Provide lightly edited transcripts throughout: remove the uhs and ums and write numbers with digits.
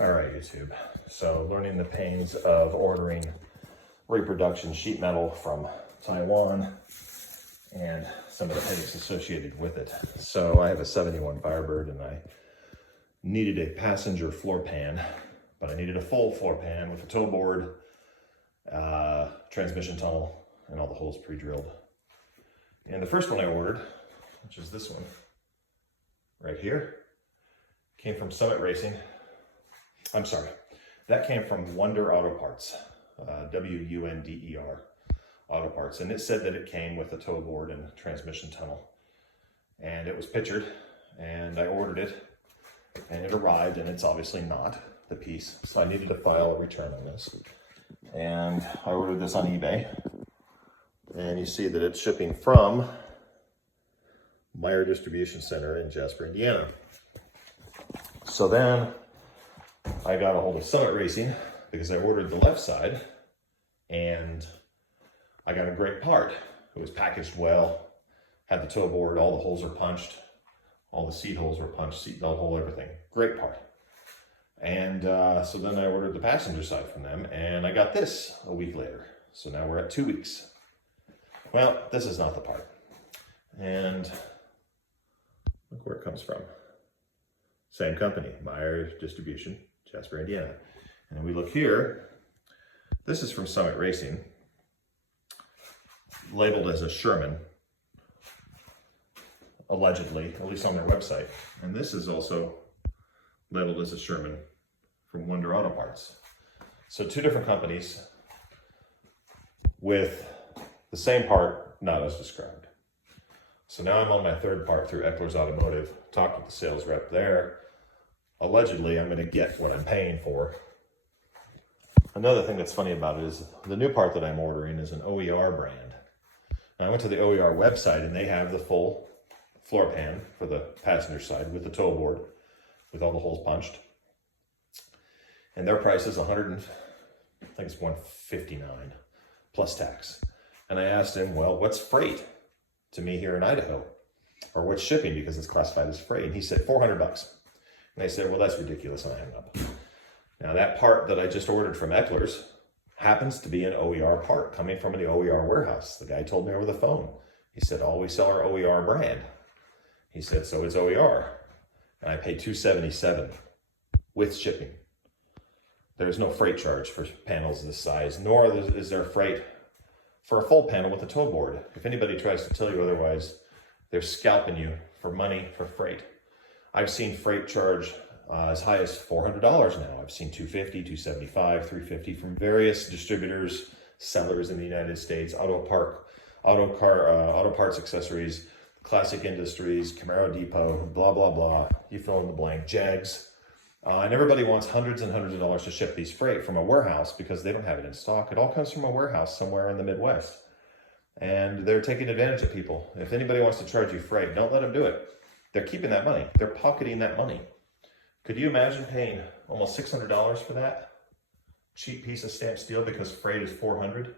All right, YouTube. So learning the pains of ordering reproduction sheet metal from Taiwan and some of the headaches associated with it. So I have a 71 Firebird and I needed a passenger floor pan, but I needed a full floor pan with a toe board, transmission tunnel, and all the holes pre-drilled. And the first one I ordered, which is this one right here, came from Summit Racing. I'm sorry, that came from Wunder Auto Parts, W-U-N-D-E-R Auto Parts. And it said that it came with a tow board and transmission tunnel. And it was pictured, and I ordered it, and it arrived, and it's obviously not the piece. So I needed to file a return on this. And I ordered this on eBay. And you see that it's shipping from Meyer Distribution Center in Jasper, Indiana. So then I got a hold of Summit Racing because I ordered the left side and I got a great part. It was packaged well, had the tow board, all the holes are punched, all the seat holes were punched, seat belt hole, everything. Great part. And so then I ordered the passenger side from them and I got this a week later. So now we're at 2 weeks. Well, this is not the part. And look where it comes from. Same company, Meyer Distribution, Jasper, Indiana. And we look here, this is from Summit Racing, labeled as a Sherman, allegedly, at least on their website. And this is also labeled as a Sherman from Wunder Auto Parts. So two different companies with the same part, not as described. So now I'm on my third part through Eckler's Automotive, talked with the sales rep there. Allegedly, I'm gonna get what I'm paying for. Another thing that's funny about it is the new part that I'm ordering is an OER brand. And I went to the OER website and they have the full floor pan for the passenger side with the tow board, with all the holes punched. And their price is I think it's $159 plus tax. And I asked him, well, what's freight to me here in Idaho? Or what's shipping because it's classified as freight? And he said $400. And I said, well, that's ridiculous, and I hung up. Now that part that I just ordered from Eckler's happens to be an OER part coming from the OER warehouse. The guy told me over the phone. He said, oh, we sell our OER brand. He said, so it's OER. And I paid $277 with shipping. There's no freight charge for panels this size, nor is there freight for a full panel with a tow board. If anybody tries to tell you otherwise, they're scalping you for money for freight. I've seen freight charge as high as $400 now. I've seen $250, $275, $350 from various distributors, sellers in the United States, auto parts accessories, Classic Industries, Camaro Depot, blah, blah, blah. You fill in the blank, Jags. And everybody wants hundreds and hundreds of dollars to ship these freight from a warehouse because they don't have it in stock. It all comes from a warehouse somewhere in the Midwest. And they're taking advantage of people. If anybody wants to charge you freight, don't let them do it. They're keeping that money. They're pocketing that money. Could you imagine paying almost $600 for that cheap piece of stamped steel because freight is $400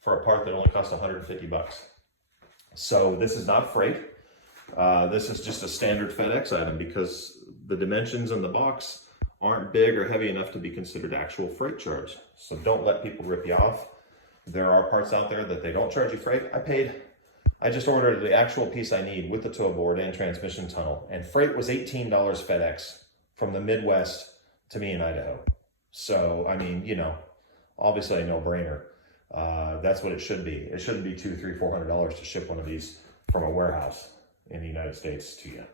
for a part that only costs $150? So this is not freight. This is just a standard FedEx item because the dimensions in the box aren't big or heavy enough to be considered actual freight charge. So don't let people rip you off. There are parts out there that they don't charge you freight. I just ordered the actual piece I need with the tow board and transmission tunnel, and freight was $18 FedEx from the Midwest to me in Idaho. So, I mean, you know, obviously a no-brainer. That's what it should be. It shouldn't be $200, $300, $400 to ship one of these from a warehouse in the United States to you.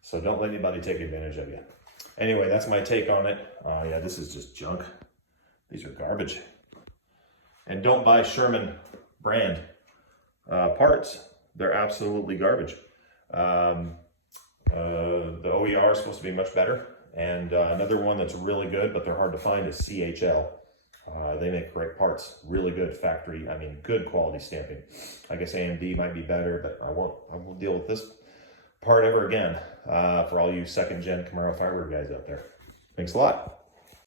So don't let anybody take advantage of you. Anyway, that's my take on it. Yeah, this is just junk. These are garbage. And don't buy Sherman brand parts. They're absolutely garbage. The OER is supposed to be much better. And another one that's really good, but they're hard to find, is CHL. They make great parts, really good factory, I mean, good quality stamping. I guess AMD might be better, but I won't deal with this part ever again for all you second-gen Camaro Firebird guys out there. Thanks a lot.